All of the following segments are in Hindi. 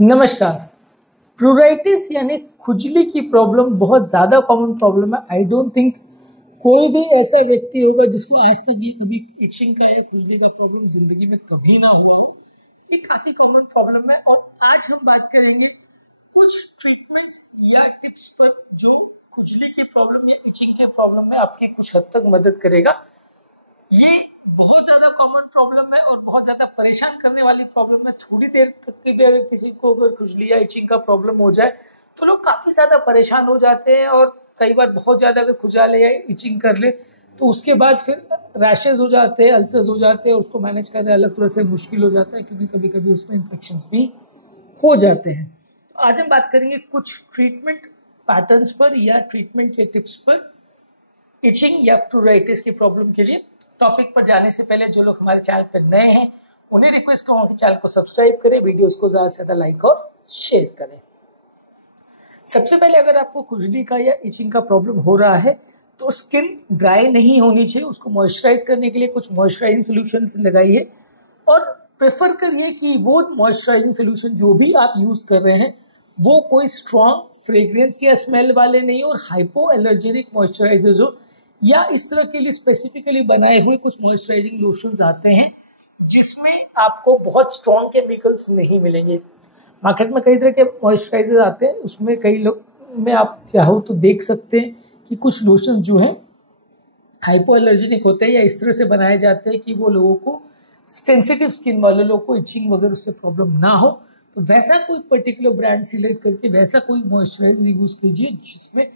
नमस्कार। प्लूराइटिस यानी खुजली की प्रॉब्लम बहुत ज़्यादा कॉमन प्रॉब्लम है। आई डोंट थिंक कोई भी ऐसा व्यक्ति होगा जिसको आज तक ये कभी इचिंग का या खुजली का प्रॉब्लम जिंदगी में कभी ना हुआ हो। ये काफ़ी कॉमन प्रॉब्लम है और आज हम बात करेंगे कुछ ट्रीटमेंट्स या टिप्स पर जो खुजली की प्रॉब्लम या इचिंग के प्रॉब्लम में आपकी कुछ हद तक मदद करेगा। ये बहुत ज़्यादा कॉमन प्रॉब्लम है और बहुत ज़्यादा परेशान करने वाली प्रॉब्लम है। थोड़ी देर तक के भी अगर किसी को अगर खुजली या इचिंग का प्रॉब्लम हो जाए तो लोग काफ़ी ज़्यादा परेशान हो जाते हैं और कई बार बहुत ज़्यादा अगर खुजाले या इचिंग कर ले तो उसके बाद फिर रैशेज हो जाते हैं, अल्सर्स हो जाते हैं, उसको मैनेज करना अलग तरह से मुश्किल हो जाता है क्योंकि कभी कभी उसमें इन्फेक्शंस भी हो जाते हैं। तो आज हम बात करेंगे कुछ ट्रीटमेंट पैटर्न्स पर या ट्रीटमेंट के टिप्स पर इचिंग या प्लूराइटिस की प्रॉब्लम के लिए। टॉपिक पर जाने से पहले जो लोग हमारे चैनल पर नए हैं उन्हें रिक्वेस्ट करूँगा कि चैनल को सब्सक्राइब करें, वीडियोस को ज़्यादा से ज़्यादा लाइक और शेयर करें। सबसे पहले अगर आपको खुजली का या इचिंग का प्रॉब्लम हो रहा है तो स्किन ड्राई नहीं होनी चाहिए। उसको मॉइस्चराइज करने के लिए कुछ मॉइस्चराइजिंग सोल्यूशंस लगाइए और प्रेफर करिए कि वो मॉइस्चराइजिंग सोल्यूशन जो भी आप यूज़ कर रहे हैं वो कोई स्ट्रॉन्ग फ्रेग्रेंस या स्मेल वाले नहीं और हाइपो एलर्जेनिक मॉइस्चराइजर्स हो, या इस तरह के लिए स्पेसिफिकली बनाए हुए कुछ मॉइस्चराइजिंग लोशंस आते हैं जिसमें आपको बहुत स्ट्रॉन्ग केमिकल्स नहीं मिलेंगे। मार्केट में कई तरह के मॉइस्चराइजर आते हैं, उसमें कई लोग में आप चाहो तो देख सकते हैं कि कुछ लोशन जो हैं हाइपो एलर्जेनिक होते हैं या इस तरह से बनाए जाते हैं कि वो लोगों को, सेंसिटिव स्किन वाले लोगों को इचिंग वगैरह उससे प्रॉब्लम ना हो। तो वैसा कोई पर्टिकुलर ब्रांड सिलेक्ट करके वैसा कोई मॉइस्चराइजर यूज कीजिए जिसमें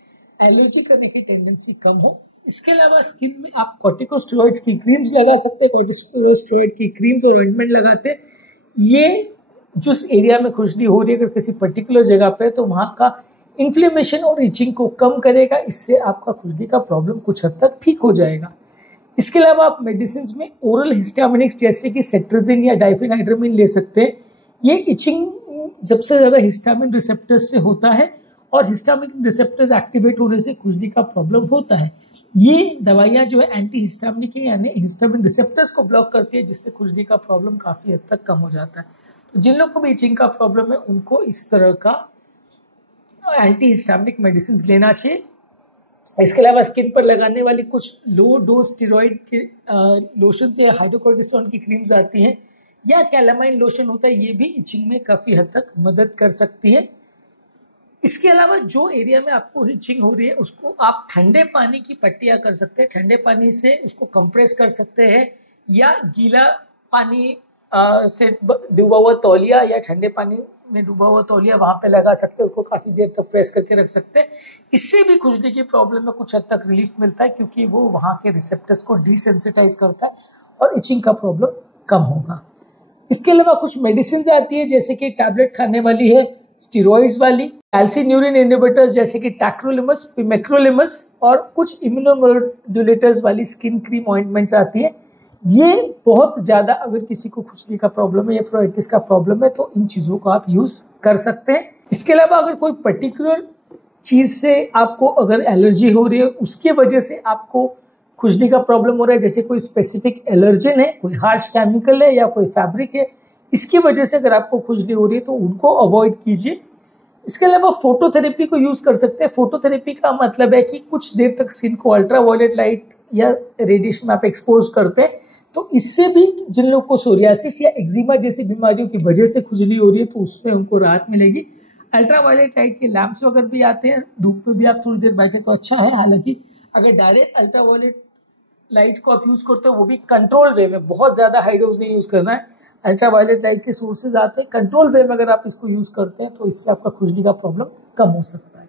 एलर्जी करने की टेंडेंसी कम हो। इसके अलावा स्किन में आप कॉर्टिकोस्टेरॉइड्स की क्रीम्स लगा सकते हैं। कॉर्टिकोस्टेरॉइड की क्रीम्स और ऑइंटमेंट लगाते हैं। ये जिस एरिया में खुजली हो रही है अगर किसी पर्टिकुलर जगह पे तो वहाँ का इन्फ्लेमेशन और इचिंग को कम करेगा। इससे आपका खुजली का प्रॉब्लम कुछ हद तक ठीक हो जाएगा। इसके अलावा आप मेडिसिन में ओरल हिस्टामिनिक्स जैसे कि सेट्राजिन या डाइफेनाइड्रामिन ले सकते हैं। ये इचिंग सबसे ज़्यादा हिस्टामिन रिसेप्टर्स से होता है और हिस्टामिन रिसेप्टर्स एक्टिवेट होने से खुजली का प्रॉब्लम होता है। ये दवाइयाँ जो है एंटी हिस्टामिनिक है यानी हिस्टामिन रिसेप्टर्स को ब्लॉक करती है जिससे खुजली का प्रॉब्लम काफ़ी हद तक कम हो जाता है। तो जिन लोग को भी इचिंग का प्रॉब्लम है उनको इस तरह का एंटी हिस्टामिनिक मेडिसिन लेना चाहिए। इसके अलावा स्किन पर लगाने वाली कुछ लो डोज स्टेरॉइड के लोशन या हाइड्रोकोर्टिसोन की क्रीम्स आती हैं या कैलामाइन लोशन होता है, ये भी इचिंग में काफ़ी हद तक मदद कर सकती है। इसके अलावा जो एरिया में आपको इचिंग हो रही है उसको आप ठंडे पानी की पट्टियाँ कर सकते हैं। ठंडे पानी से उसको कंप्रेस कर सकते हैं या गीला पानी से डूबा हुआ तौलिया या ठंडे पानी में डूबा हुआ तौलिया वहाँ पे लगा सकते हैं। उसको काफ़ी देर तक प्रेस करके रख सकते हैं। इससे भी खुजली की प्रॉब्लम में कुछ हद तक रिलीफ मिलता है क्योंकि वो वहाँ के रिसेप्टर्स को डिसेंसिटाइज करता है और इचिंग का प्रॉब्लम कम होगा। इसके अलावा कुछ मेडिसिन आती है जैसे कि टैबलेट खाने वाली है, स्टीरॉइड्स वाली, कैल्सिन्यूरिन इनहिबिटर्स जैसे कि टैक्रोलिमस, पिमेक्रोलिमस और कुछ इम्यूनोमोड्यूलेटर्स वाली स्किन क्रीम ऑइंटमेंट्स आती है। ये बहुत ज़्यादा अगर किसी को खुजली का प्रॉब्लम है या प्लूराइटिस का प्रॉब्लम है तो इन चीज़ों को आप यूज़ कर सकते हैं। इसके अलावा अगर कोई पर्टिकुलर चीज़ से आपको अगर एलर्जी हो रही है, उसकी वजह से आपको खुजली का प्रॉब्लम हो रहा है, जैसे कोई स्पेसिफिक एलर्जन है, कोई हार्श केमिकल है या कोई फैब्रिक है, इसकी वजह से अगर आपको खुजली हो रही है तो उनको अवॉइड कीजिए। इसके अलावा फोटोथेरेपी को यूज़ कर सकते हैं। फोटोथेरेपी का मतलब है कि कुछ देर तक स्किन को अल्ट्रावायलेट लाइट या रेडिएशन में आप एक्सपोज करते हैं, तो इससे भी जिन लोग को सोरियासिस या एक्जिमा जैसी बीमारियों की वजह से खुजली हो रही है तो उसमें उनको राहत मिलेगी। अल्ट्रावायलेट लाइट के लैंप्स वगैरह भी आते हैं, धूप में भी आप थोड़ी देर बैठे तो अच्छा है। हालांकि अगर डायरेक्ट अल्ट्रावायलेट लाइट को आप यूज़ करते हो वो भी कंट्रोल वे में, बहुत ज़्यादा हाई डोज नहीं यूज़ करना है। अल्ट्रावायलेट लाइट के सोर्सेज आते हैं, कंट्रोल वे में अगर आप इसको यूज़ करते हैं तो इससे आपका खुजली का प्रॉब्लम कम हो सकता है।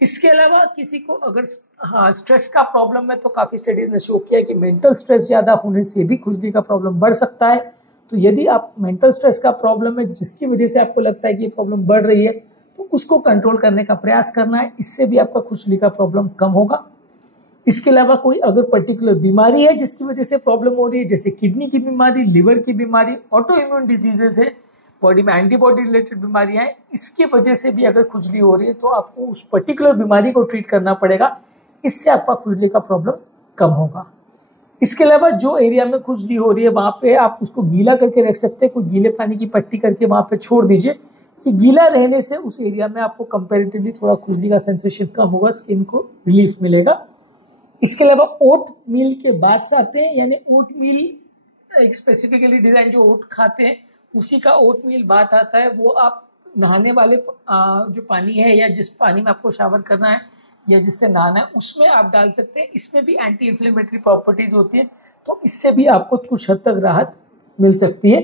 इसके अलावा किसी को अगर स्ट्रेस का प्रॉब्लम है तो काफ़ी स्टडीज़ ने शो किया है कि मेंटल स्ट्रेस ज़्यादा होने से भी खुजली का प्रॉब्लम बढ़ सकता है। तो यदि आप मेंटल स्ट्रेस का प्रॉब्लम है जिसकी वजह से आपको लगता है कि ये प्रॉब्लम बढ़ रही है तो उसको कंट्रोल करने का प्रयास करना है, इससे भी आपका खुजली का प्रॉब्लम कम होगा। इसके अलावा कोई अगर पर्टिकुलर बीमारी है जिसकी वजह से प्रॉब्लम हो रही है, जैसे किडनी की बीमारी, लिवर की बीमारी, ऑटो इम्यून डिजीजेस है, बॉडी में एंटीबॉडी रिलेटेड बीमारियां हैं, इसकी वजह से भी अगर खुजली हो रही है तो आपको उस पर्टिकुलर बीमारी को ट्रीट करना पड़ेगा। इससे आपका खुजली का प्रॉब्लम कम होगा। इसके अलावा जो एरिया में खुजली हो रही है वहाँ पे आप उसको गीला करके रख सकते हैं। कोई गीले पानी की पट्टी करके वहाँ पे छोड़ दीजिए। कि गीला रहने से उस एरिया में आपको कंपैरेटिवली थोड़ा खुजली का सेंसेशन कम होगा, स्किन को रिलीफ मिलेगा। इसके अलावा ओट मील के बात आते हैं, यानी ओट मील एक स्पेसिफिकली डिजाइन जो ओट खाते हैं उसी का ओट मील बात आता है। वो आप नहाने वाले जो पानी है या जिस पानी में आपको शावर करना है या जिससे नहाना है उसमें आप डाल सकते हैं। इसमें भी एंटी इन्फ्लेमेटरी प्रॉपर्टीज होती है, तो इससे भी आपको कुछ हद तक राहत मिल सकती है।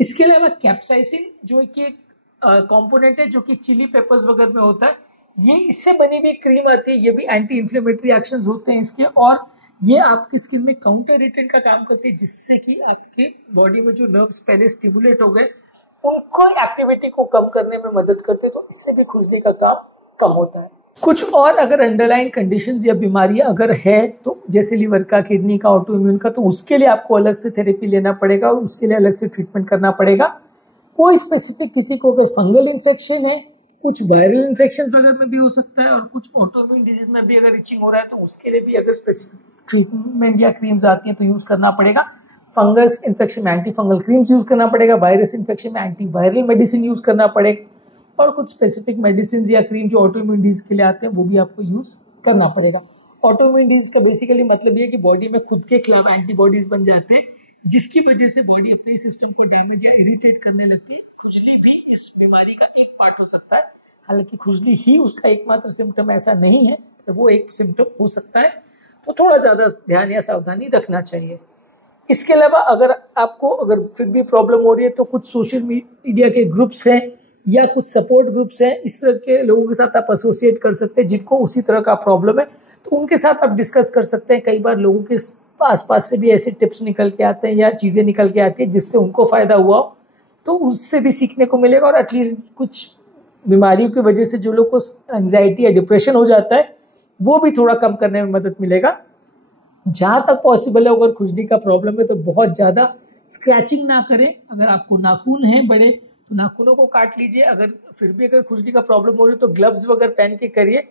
इसके अलावा कैप्साइसिन जो कि एक कंपोनेंट है जो कि चिली पेपर्स वगैरह में होता है, ये इससे बनी हुई क्रीम आती है, ये भी एंटी इन्फ्लेमेटरी एक्शंस होते हैं इसके, और ये आपकी स्किन में काउंटर इरिटेंट का काम करती है, जिससे कि आपके बॉडी में जो नर्व्स पहले स्टिमुलेट हो गए उनको एक्टिविटी को कम करने में मदद करती है, तो इससे भी खुजली का काम कम होता है। कुछ और अगर अंडरलाइन कंडीशंस या बीमारियां अगर है, तो जैसे लीवर का, किडनी का, ऑटो इम्यून का, तो उसके लिए आपको अलग से थेरेपी लेना पड़ेगा और उसके लिए अलग से ट्रीटमेंट करना पड़ेगा। कोई स्पेसिफिक किसी को अगर फंगल इन्फेक्शन है, कुछ वायरल इन्फेक्शंस वगैरह में भी हो सकता है, और कुछ ऑटो इम्यून डिजीज में भी अगर इचिंग हो रहा है तो उसके लिए भी अगर स्पेसिफिक ट्रीटमेंट या क्रीम्स आती हैं तो यूज करना पड़ेगा। फंगस इन्फेक्शन में एंटी फंगल क्रीम्स यूज करना पड़ेगा, वायरस इन्फेक्शन में एंटी वायरल मेडिसिन यूज करना पड़ेगा, और कुछ स्पेसिफिक मेडिसिन या क्रीम जो ऑटो इम्यून डिजीज के लिए आते हैं वो भी आपको यूज करना पड़ेगा। ऑटो इम्यून डिजीज का बेसिकली मतलब ये है कि बॉडी में खुद के खिलाफ एंटीबॉडीज बन जाते हैं, जिसकी वजह से बॉडी अपने सिस्टम को डैमेज या इरिटेट करने लगती है। खुजली भी इस बीमारी का एक पार्ट हो सकता है, हालांकि खुजली ही उसका एकमात्र सिम्टम ऐसा नहीं है, तो वो एक सिम्टम हो सकता है, तो थोड़ा ज़्यादा ध्यान या सावधानी रखना चाहिए। इसके अलावा अगर आपको अगर फिर भी प्रॉब्लम हो रही है तो कुछ सोशल मीडिया के ग्रुप्स हैं या कुछ सपोर्ट ग्रुप्स हैं, इस तरह के लोगों के साथ आप एसोसिएट कर सकते हैं जिनको उसी तरह का प्रॉब्लम है, तो उनके साथ आप डिस्कस कर सकते हैं। कई बार लोगों के आसपास से भी ऐसे टिप्स निकल के आते हैं या चीज़ें निकल के आती है जिससे उनको फ़ायदा हुआ हो, तो उससे भी सीखने को मिलेगा। और एटलीस्ट कुछ बीमारियों की वजह से जो लोग को एंग्जाइटी या डिप्रेशन हो जाता है वो भी थोड़ा कम करने में मदद मिलेगा। जहाँ तक पॉसिबल है अगर खुजली का प्रॉब्लम है तो बहुत ज़्यादा स्क्रैचिंग ना करें। अगर आपको नाखून हैं बड़े तो नाखूनों को काट लीजिए, अगर फिर भी अगर खुजली का प्रॉब्लम हो रही है तो ग्लव्स वगैरह पहन के करिए।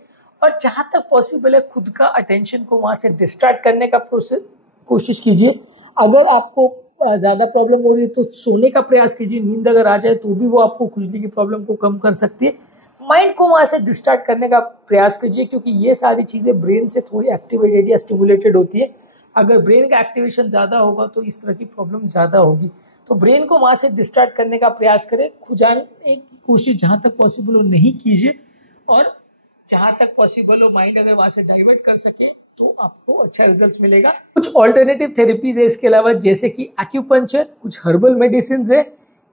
और जहाँ तक पॉसिबल है खुद का अटेंशन को वहाँ से डिस्ट्रैक्ट करने का कोशिश कीजिए। अगर आपको ज़्यादा प्रॉब्लम हो रही है तो सोने का प्रयास कीजिए, नींद अगर आ जाए तो भी वो आपको खुजली की प्रॉब्लम को कम कर सकती है। माइंड को वहाँ से डिस्ट्रैक्ट करने का प्रयास कीजिए, क्योंकि ये सारी चीज़ें ब्रेन से थोड़ी एक्टिवेटेड या स्टिमुलेटेड होती है। अगर ब्रेन का एक्टिवेशन ज़्यादा होगा तो इस तरह की प्रॉब्लम ज़्यादा होगी, तो ब्रेन को वहाँ से डिस्ट्रैक्ट करने का प्रयास करें। खुजाने की कोशिश जहाँ तक पॉसिबल हो नहीं कीजिए, और जहाँ तक पॉसिबल हो माइंड अगर वहाँ से डाइवर्ट कर सके तो आपको अच्छा रिजल्ट मिलेगा। कुछ ऑल्टरनेटिव थेरेपीज है इसके अलावा, जैसे कि एक्यूपंक्चर, कुछ हर्बल मेडिसिन है,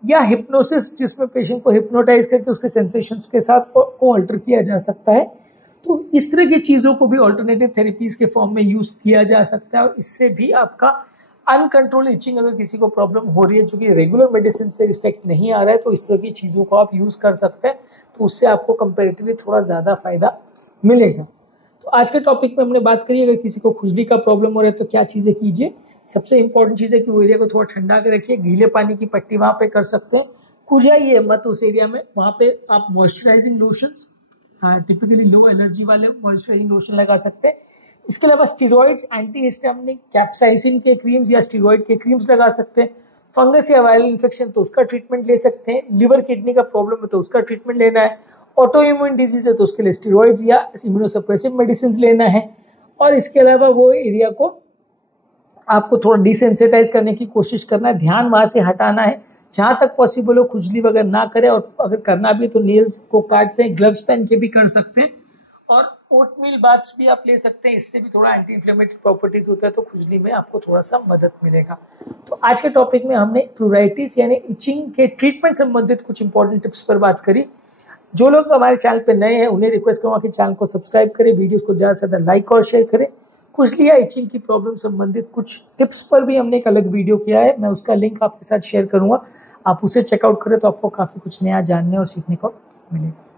या हिप्नोसिस जिसमें पेशेंट को हिप्नोटाइज करके उसके सेंसेशंस के साथ को अल्टर किया जा सकता है। तो इस तरह की चीज़ों को भी ऑल्टरनेटिव थेरेपीज के फॉर्म में यूज़ किया जा सकता है, और इससे भी आपका अनकंट्रोल इचिंग अगर किसी को प्रॉब्लम हो रही है जो कि रेगुलर मेडिसिन से इफेक्ट नहीं आ रहा है, तो इस तरह की चीज़ों को आप यूज़ कर सकते हैं, तो उससे आपको कंपेरेटिवली थोड़ा ज़्यादा फायदा मिलेगा। तो आज के टॉपिक में हमने बात करी अगर किसी को खुजली का प्रॉब्लम हो रहा है तो क्या चीज़ें कीजिए। सबसे इंपॉर्टेंट चीज़ है कि वो एरिया को थोड़ा ठंडा के रखिए, गीले पानी की पट्टी वहाँ पे कर सकते हैं, खुजाइए मत उस एरिया में। वहाँ पे आप मॉइस्चराइजिंग लोशंस, टिपिकली लो एलर्जी वाले मॉइस्चराइजिंग लोशन लगा सकते हैं। इसके अलावा स्टीरॉइड्स, एंटीहिस्टामिनिक, कैप्साइसिन के क्रीम्स या स्टीरॉइड के क्रीम्स लगा सकते हैं। फंगस या वायरल इन्फेक्शन तो उसका ट्रीटमेंट ले सकते हैं। लिवर किडनी का प्रॉब्लम है तो उसका ट्रीटमेंट लेना है। ऑटो इम्यून डिजीज है तो उसके लिए स्टीरॉइड्स या इम्यूनोसप्रेसिव मेडिसिन लेना है। और इसके अलावा वो एरिया को आपको थोड़ा डिसेंसिटाइज करने की कोशिश करना है, ध्यान वहाँ से हटाना है। जहाँ तक पॉसिबल हो खुजली वगैरह ना करें, और अगर करना भी तो नेल्स को काटते हैं, ग्लव्स पहन के भी कर सकते हैं। और ओटमील बाथ्स भी आप ले सकते हैं, इससे भी थोड़ा एंटी इन्फ्लेमेटरी प्रॉपर्टीज होता है, तो खुजली में आपको थोड़ा सा मदद मिलेगा। तो आज के टॉपिक में हमने प्लूराइटिस यानी इचिंग के ट्रीटमेंट संबंधित कुछ इंपॉर्टेंट टिप्स पर बात करी। जो लोग हमारे चैनल पर नए हैं उन्हें रिक्वेस्ट करूँगा कि चैनल को सब्सक्राइब करें, वीडियोज़ को ज़्यादा से ज़्यादा लाइक और शेयर करें। खुजली या इचिंग की प्रॉब्लम संबंधित कुछ टिप्स पर भी हमने एक अलग वीडियो किया है, मैं उसका लिंक आपके साथ शेयर करूँगा, आप उसे चेकआउट करें तो आपको काफ़ी कुछ नया जानने और सीखने को मिलेगा।